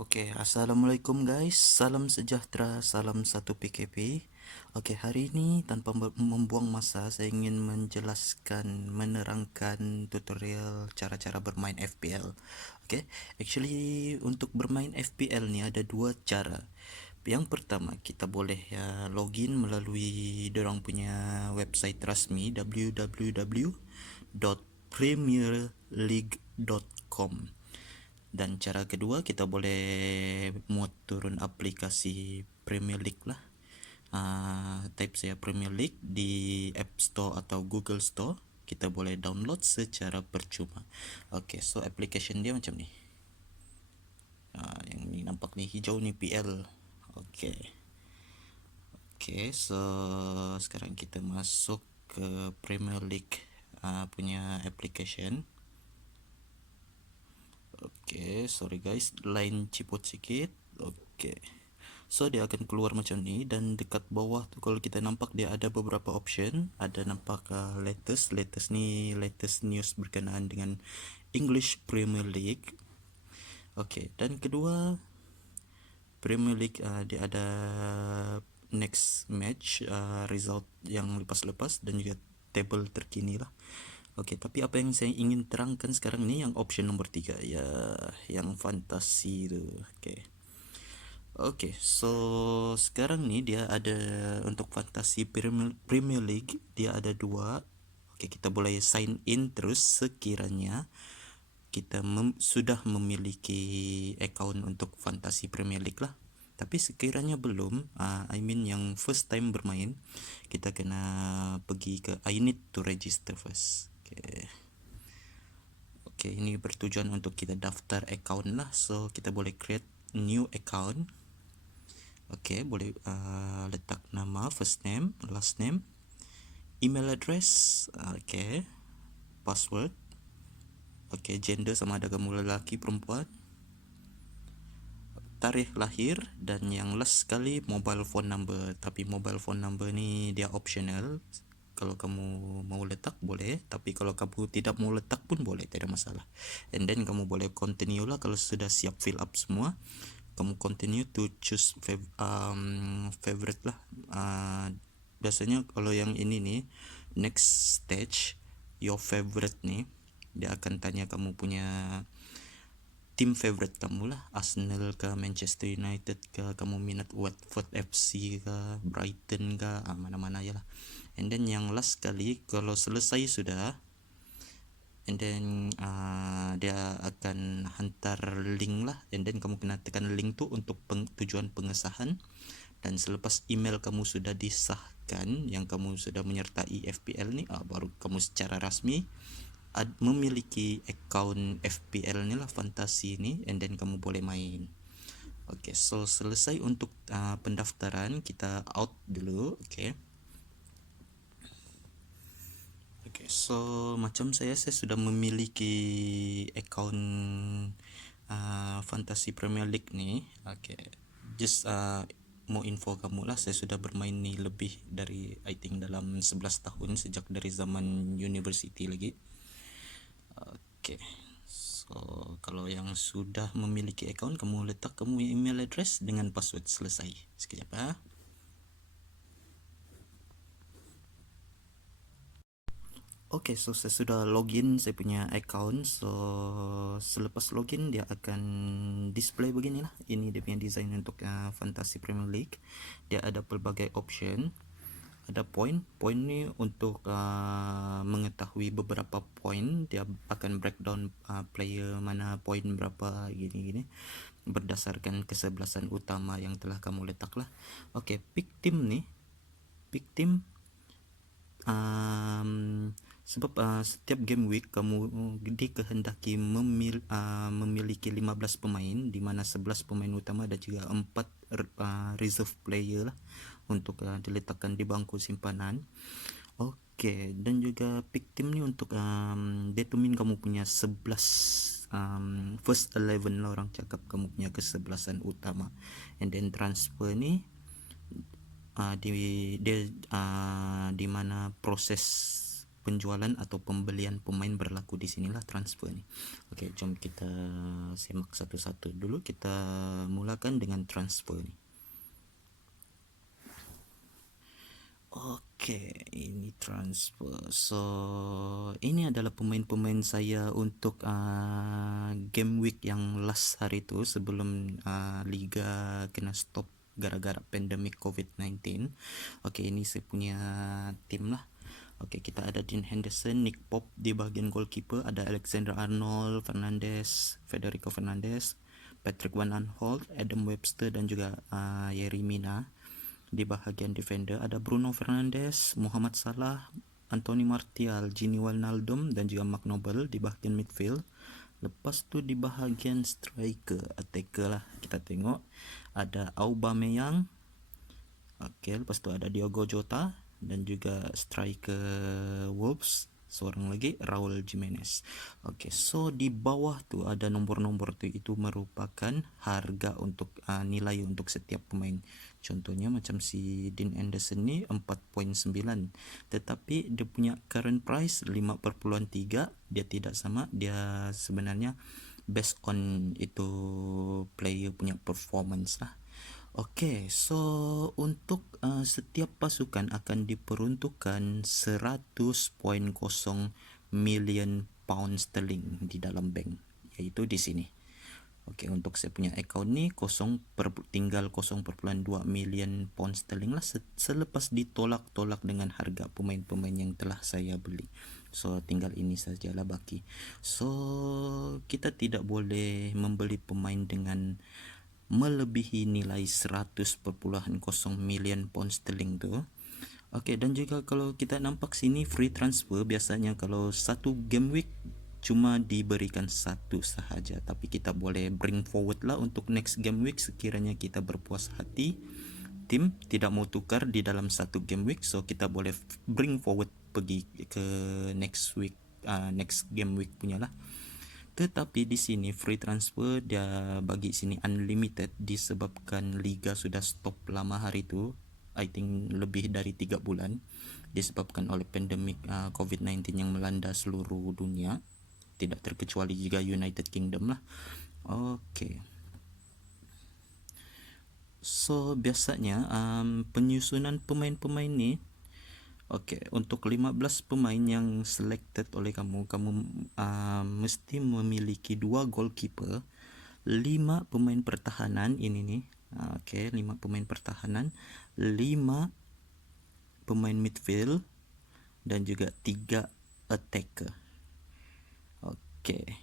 Oke, assalamualaikum guys, salam sejahtera, salam satu PKP. Oke, hari ini tanpa membuang masa, saya ingin menjelaskan, menerangkan tutorial cara-cara bermain FPL. Oke, actually untuk bermain FPL ni ada dua cara. Yang pertama, kita boleh login melalui dorang punya website rasmi www.premierleague.com. Dan cara kedua, kita boleh muat turun aplikasi Premier League lah. Type saya Premier League di App Store atau Google Store. Kita boleh download secara percuma. Okay, so application dia macam ni. Yang ni nampak ni hijau ni PL. Okay. Okay, so sekarang kita masuk ke Premier League punya application. Okay, sorry guys, line ciput sikit. Okay, so dia akan keluar macam ni, dan dekat bawah tu kalau kita nampak dia ada beberapa option. Ada nampak latest ni latest news berkenaan dengan English Premier League. Okay, dan kedua Premier League dia ada next match, result yang lepas-lepas, dan juga table terkini lah. Okey, tapi apa yang saya ingin terangkan sekarang ni yang option nombor 3 ya, yang fantasi tu. Okey, so sekarang ni dia ada untuk fantasi Premier League dia ada dua. Okey, kita boleh sign in terus sekiranya kita sudah memiliki account untuk fantasi Premier League lah. Tapi sekiranya belum, I mean yang first time bermain, kita kena pergi ke I need to register first. Okay, ini bertujuan untuk kita daftar account lah. So kita boleh create new account. Okay, boleh letak nama, first name, last name, email address, okay, password, okay, gender sama ada kamu lelaki perempuan, tarikh lahir, dan yang last sekali mobile phone number. Tapi mobile phone number ni dia optional. Kalau kamu mau letak boleh, tapi kalau kamu tidak mau letak pun boleh, tidak ada masalah. And then kamu boleh continue lah kalau sudah siap fill up semua. Kamu continue to choose favorite lah. Biasanya kalau yang ini nih, next stage your favorite nih, dia akan tanya kamu punya tim favorite kamu lah, Arsenal ke, Manchester United ke, kamu minat Watford FC ke, Brighton ke, mana-mana aja lah. And then yang last kali kalau selesai sudah, and then dia akan hantar link lah, and then kamu kena tekan link tu untuk tujuan pengesahan. Dan selepas email kamu sudah disahkan, yang kamu sudah menyertai FPL ni, baru kamu secara rasmi memiliki account FPL ni lah, fantasi ni, and then kamu boleh main. Okay, so selesai untuk pendaftaran, kita out dulu. Okay. Okay, so macam saya sudah memiliki account fantasi Premier League ni. Okay, just mau info kamu lah, saya sudah bermain ni lebih dari I think dalam 11 tahun, sejak dari zaman university lagi. Okay, so kalau yang sudah memiliki account, kamu letak kamu email address dengan password, selesai. Sekejap Okay, so saya sudah login saya punya account. So selepas login dia akan display beginilah. Ini dia punya design untuk Fantasy Premier League. Dia ada pelbagai option. Ada point ni untuk mengetahui beberapa point. Dia akan breakdown player mana point berapa, gini-gini, berdasarkan kesebelasan utama yang telah kamu letak lah. Okay, pick team ni, pick team sebab setiap game week kamu dikehendaki memiliki 15 pemain, di mana 11 pemain utama dan juga 4 reserve player lah, untuk diletakkan di bangku simpanan. Okay, dan juga pick team ni untuk determine kamu punya 11 first 11 lah, orang cakap kamu punya kesebelasan utama. And then transfer ni di mana proses penjualan atau pembelian pemain berlaku di sinilah transfer ni. Okey, jom kita semak satu-satu dulu. Kita mulakan dengan transfer ni. Okey, ini transfer. So, ini adalah pemain-pemain saya untuk game week yang last hari tu sebelum liga kena stop gara-gara pandemik COVID-19. Okey, ini saya punya tim lah. Okey, kita ada Dean Henderson, Nick Pope di bahagian goalkeeper, ada Alexander Arnold, Federico Fernandes, Patrick Van Aanholt, Adam Webster dan juga Yerry Mina. Di bahagian defender ada Bruno Fernandes, Muhammad Salah, Anthony Martial, Gini Wijnaldum dan juga Mark Noble di bahagian midfield. Lepas tu di bahagian attacker lah, kita tengok ada Aubameyang. Okey, lepas tu ada Diogo Jota dan juga striker Wolves seorang lagi Raul Jimenez. Okey, so di bawah tu ada nombor-nombor tu, itu merupakan harga untuk nilai untuk setiap pemain. Contohnya macam si Dean Anderson ni 4.9, tetapi dia punya current price 5.3. Dia tidak sama, dia sebenarnya based on itu player punya performance lah. Okey, so untuk setiap pasukan akan diperuntukkan 100.0 million pound sterling di dalam bank, iaitu di sini. Okey, untuk saya punya account ni tinggal 0.2 million pound sterling lah selepas ditolak-tolak dengan harga pemain-pemain yang telah saya beli. So tinggal ini sajalah baki. So kita tidak boleh membeli pemain dengan melebihi nilai 100.0 million pound sterling tu. Okey, dan juga kalau kita nampak sini free transfer, biasanya kalau satu game week cuma diberikan satu sahaja, tapi kita boleh bring forward lah untuk next game week sekiranya kita berpuas hati tim tidak mau tukar di dalam satu game week. So kita boleh bring forward pergi ke next week, next game week punya lah. Tetapi di sini free transfer dia bagi sini unlimited disebabkan liga sudah stop lama hari tu, I think lebih dari 3 bulan, disebabkan oleh pandemik COVID-19 yang melanda seluruh dunia, tidak terkecuali juga United Kingdom lah. Okey, so biasanya penyusunan pemain-pemain ni, okey, untuk 15 pemain yang selected oleh kamu mesti memiliki 2 goalkeeper, 5 pemain pertahanan ini nih. Okey, 5 pemain pertahanan, 5 pemain midfield dan juga 3 attacker. Okey,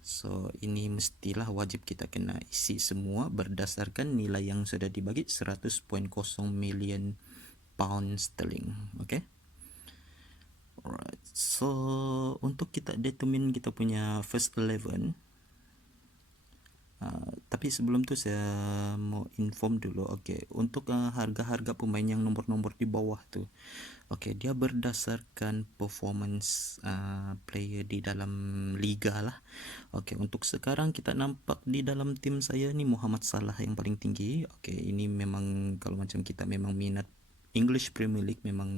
so ini mestilah wajib kita kena isi semua berdasarkan nilai yang sudah dibagi 100.0 million pound sterling. Okey, alright. So untuk kita determine kita punya first 11, tapi sebelum tu saya mau inform dulu. Okey, untuk harga-harga pemain yang nombor-nombor di bawah tu, okey, dia berdasarkan performance player di dalam liga lah. Okey, untuk sekarang kita nampak di dalam tim saya ni Muhammad Salah yang paling tinggi. Okey, ini memang kalau macam kita memang minat English Premier League, memang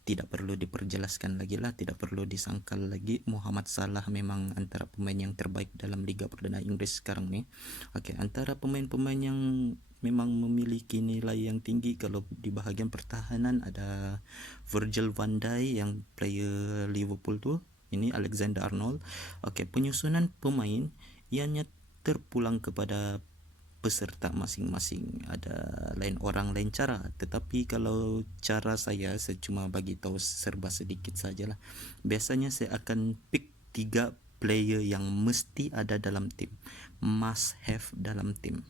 tidak perlu diperjelaskan lagi lah, tidak perlu disangkal lagi. Muhammad Salah memang antara pemain yang terbaik dalam Liga Perdana Inggeris sekarang ni. Okey, antara pemain-pemain yang memang memiliki nilai yang tinggi kalau di bahagian pertahanan ada Virgil van Dijk yang player Liverpool tu, ini Alexander Arnold. Okey, penyusunan pemain ianya terpulang kepada peserta masing-masing, ada lain orang lain cara, tetapi kalau cara saya cuma bagi tahu serba sedikit sajalah. Biasanya saya akan pick 3 player yang mesti ada dalam tim, must have dalam tim.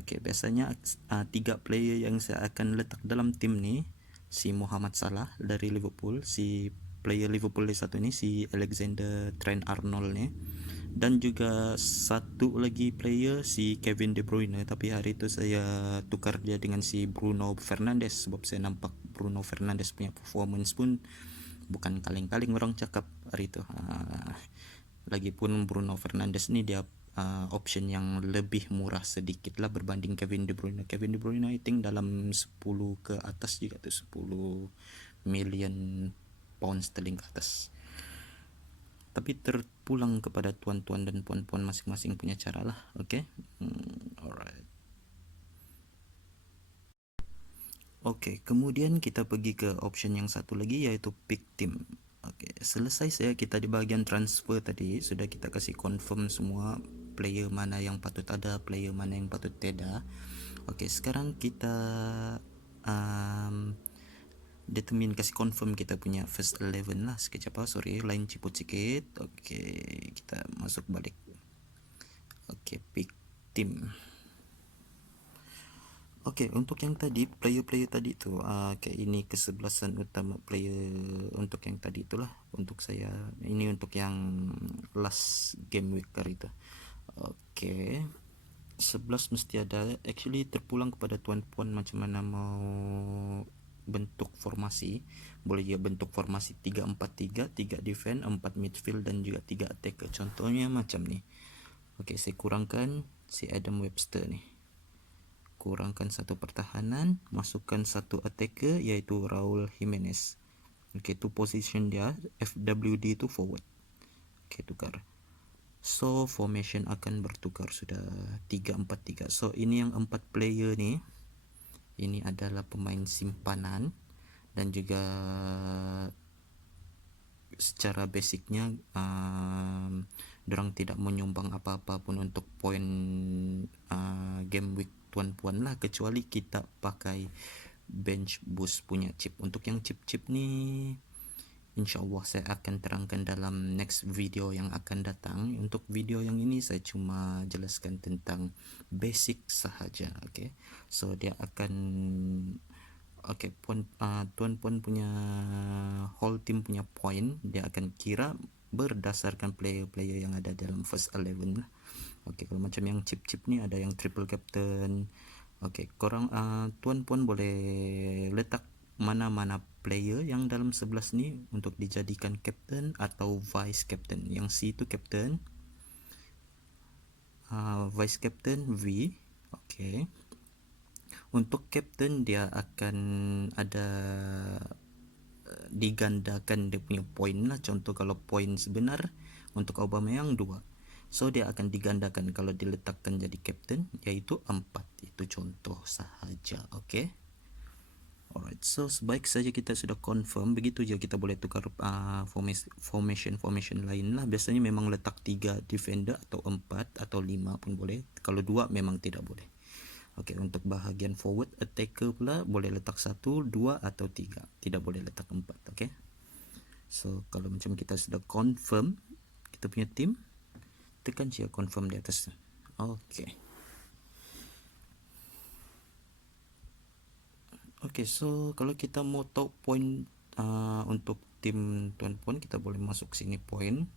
Okey, biasanya 3 player yang saya akan letak dalam tim ni, si Muhammad Salah dari Liverpool, si player Liverpool di satu ni si Alexander Trent Arnold ni, dan juga satu lagi player si Kevin De Bruyne, tapi hari itu saya tukar dia dengan si Bruno Fernandes sebab saya nampak Bruno Fernandes punya performance pun bukan kaleng-kaleng orang cakap hari itu. Lagipun Bruno Fernandes ni dia option yang lebih murah sedikit lah berbanding Kevin De Bruyne. Kevin De Bruyne I think dalam 10 ke atas juga tu, 10 million pound sterling ke atas. Tapi terpulang kepada tuan-tuan dan puan-puan masing-masing punya cara lah. Okay. Alright. Okay, kemudian kita pergi ke option yang satu lagi, yaitu pick team. Okay, selesai kita di bahagian transfer tadi, sudah kita kasih confirm semua player mana yang patut ada, player mana yang patut tidak. Okay, sekarang kita determine, kasih confirm kita punya first 11 lah. Sekejap sorry, line ciput sikit. Okay, kita masuk balik. Okay, pick team. Okay, untuk yang tadi, player-player tadi tu, okay, ini kesebelasan utama player untuk yang tadi itulah. Untuk saya, ini untuk yang last game week hari itu. Okay, 11 mesti ada. Actually terpulang kepada tuan-puan macam mana mau bentuk formasi. Boleh dia bentuk formasi 3-4-3, 3 defend, 4 midfield dan juga 3 attacker. Contohnya macam ni. Okay, saya kurangkan si Adam Webster ni, kurangkan satu pertahanan, masukkan satu attacker iaitu Raul Jimenez. Okay, tu position dia, FWD tu forward. Okay, tukar. So formation akan bertukar, sudah 3-4-3. So ini yang 4 player ni, ini adalah pemain simpanan dan juga secara basicnya dorang tidak menyumbang apa-apa pun untuk poin game week tuan-puan lah, kecuali kita pakai bench boost punya chip. Untuk yang chip-chip ni InsyaAllah saya akan terangkan dalam next video yang akan datang. Untuk video yang ini saya cuma jelaskan tentang basic sahaja. Okay, so dia akan tuan-puan punya whole team punya point dia akan kira berdasarkan player-player yang ada dalam first 11 lah. Okay, kalau macam yang chip-chip ni ada yang triple captain. Okay, korang tuan-puan boleh letak mana-mana player yang dalam 11 ni untuk dijadikan captain atau vice captain. Yang C itu captain, vice captain V. Okay, untuk captain dia akan ada digandakan dia punya point lah. Contoh kalau point sebenar untuk Aubameyang 2, so dia akan digandakan kalau diletakkan jadi captain iaitu 4. Itu contoh sahaja. Okay, alright, so sebaik saja kita sudah confirm, begitu je kita boleh tukar formation lain lah. Biasanya memang letak 3 defender atau 4 atau 5 pun boleh. Kalau 2 memang tidak boleh. Okey, untuk bahagian forward attacker pula boleh letak 1, 2 atau 3. Tidak boleh letak 4. Okey. So kalau macam kita sudah confirm kita punya team, tekan je confirm di atas. Okey. Okey, so kalau kita mau tahu point untuk tim tuan-puan, kita boleh masuk sini point.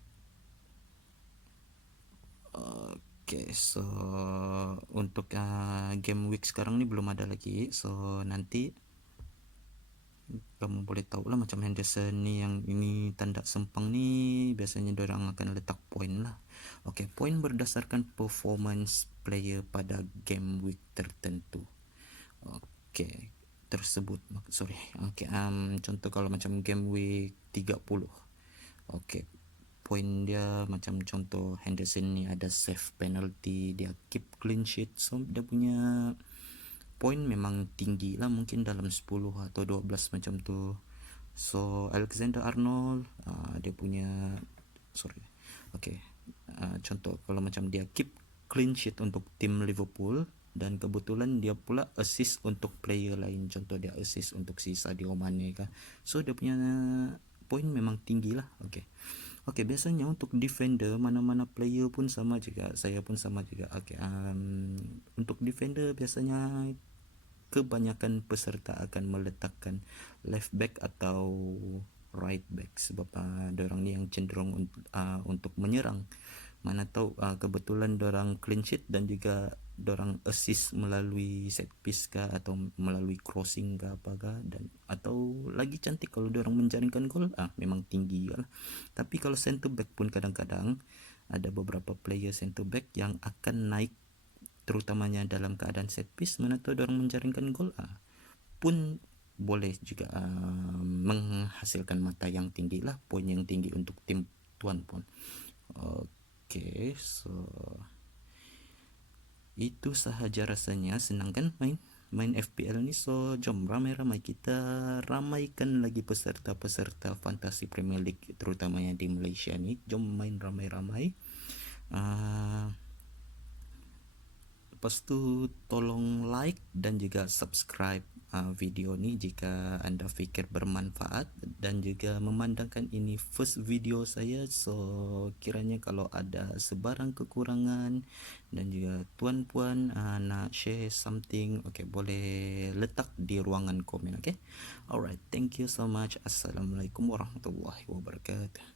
Okay, so untuk game week sekarang ni belum ada lagi. So nanti kamu boleh tahu lah macam Henderson ni, yang ini tanda sempang ni biasanya diorang akan letak point lah. Okay, point berdasarkan performance player pada game week tertentu. Okay, tersebut sorry. Okay, contoh kalau macam game week 30. Okay, point dia macam contoh Henderson ni ada save penalty, dia keep clean sheet, so dia punya point memang tinggi lah, mungkin dalam 10 atau 12 macam tu. So Alexander Arnold dia punya contoh kalau macam dia keep clean sheet untuk tim Liverpool dan kebetulan dia pula assist untuk player lain, contoh dia assist untuk si Sadio Mane kah, so dia punya point memang tinggi lah. Okay, biasanya untuk defender mana-mana player pun sama juga, saya pun sama juga. Okay, untuk defender biasanya kebanyakan peserta akan meletakkan left back atau right back, sebab dorang ni yang cenderung untuk menyerang. Mana tahu kebetulan dorang clean sheet dan juga dorang assist melalui set piece kah atau melalui crossing kah apakah, dan atau lagi cantik kalau dorang menjaringkan gol, memang tinggi lah. Tapi kalau center back pun kadang-kadang ada beberapa player center back yang akan naik, terutamanya dalam keadaan set piece, mana tahu dorang menjaringkan gol pun boleh juga menghasilkan mata yang tinggi lah, poin yang tinggi untuk tim Tuan Puan. Oke, so itu sahaja rasanya. Senang kan main FPL ni. So jom ramai-ramai kita ramaikan lagi peserta-peserta Fantasi Premier League, terutamanya di Malaysia ni. Jom main ramai-ramai. Lepas tu tolong like dan juga subscribe video ni jika anda fikir bermanfaat, dan juga memandangkan ini first video saya. So kiranya kalau ada sebarang kekurangan dan juga tuan-puan nak share something, okay, boleh letak di ruangan komen. Okay, alright, thank you so much. Assalamualaikum warahmatullahi wabarakatuh.